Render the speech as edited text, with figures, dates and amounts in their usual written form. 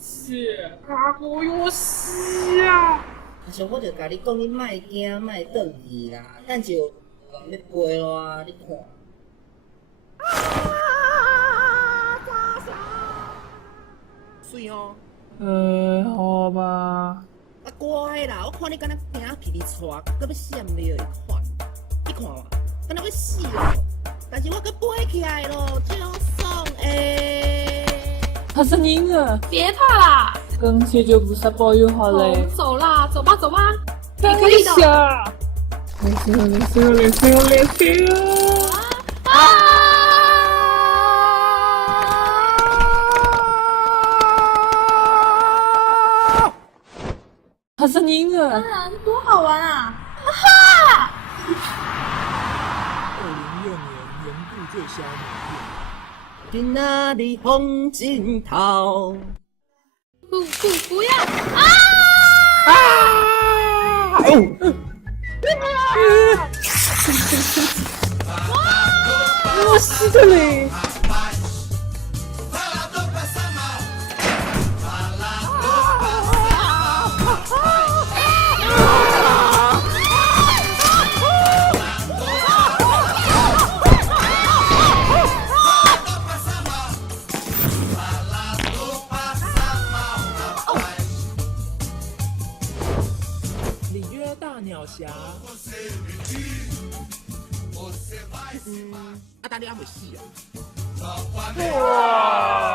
切，啊，我有死啊！阿像我就甲你讲，你莫惊，莫转去啦，等就要飞咯啊！你看。水哦。好吧。啊乖啦，我看你敢若惊去你带，搁要闪了的款，你看嘛，敢若要死哦。但是我搁飞起来咯，这样爽诶！他是婴儿，别怕啦，感谢救菩萨保佑好嘞。走啦，走吧，走吧，等你可以的。一下，没事了，没事了，没事了，没事了。他是婴儿，当然，多好玩啊！哈哈2016年年度最佳影去哪里红尽头？不要啊！我死的嘞！片，里约大鸟侠。啊，大你还袂死啊？哇！